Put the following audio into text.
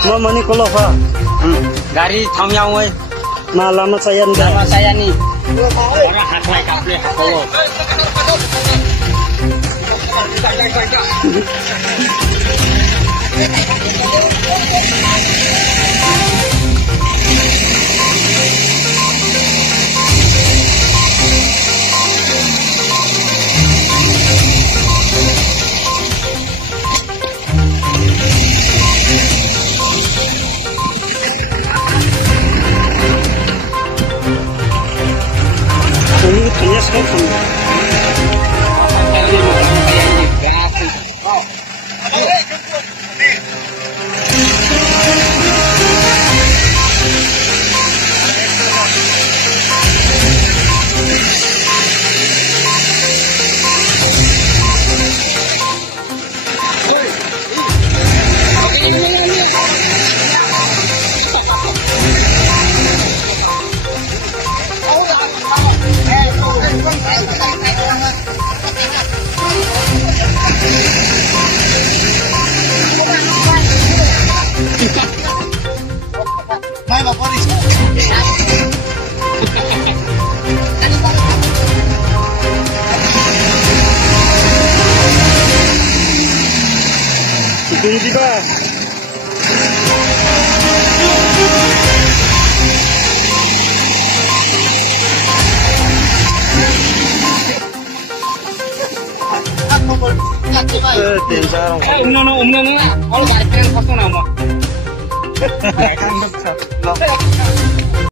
Mau mani kolofa. Gari thangyaw oi. Lama saya nih. Nama saya nih. Orang haklai kaple hakolo. Ini hanya sekali. Mai bapak di sini. Itu juga. Umno na. All gari kren fasto na mo.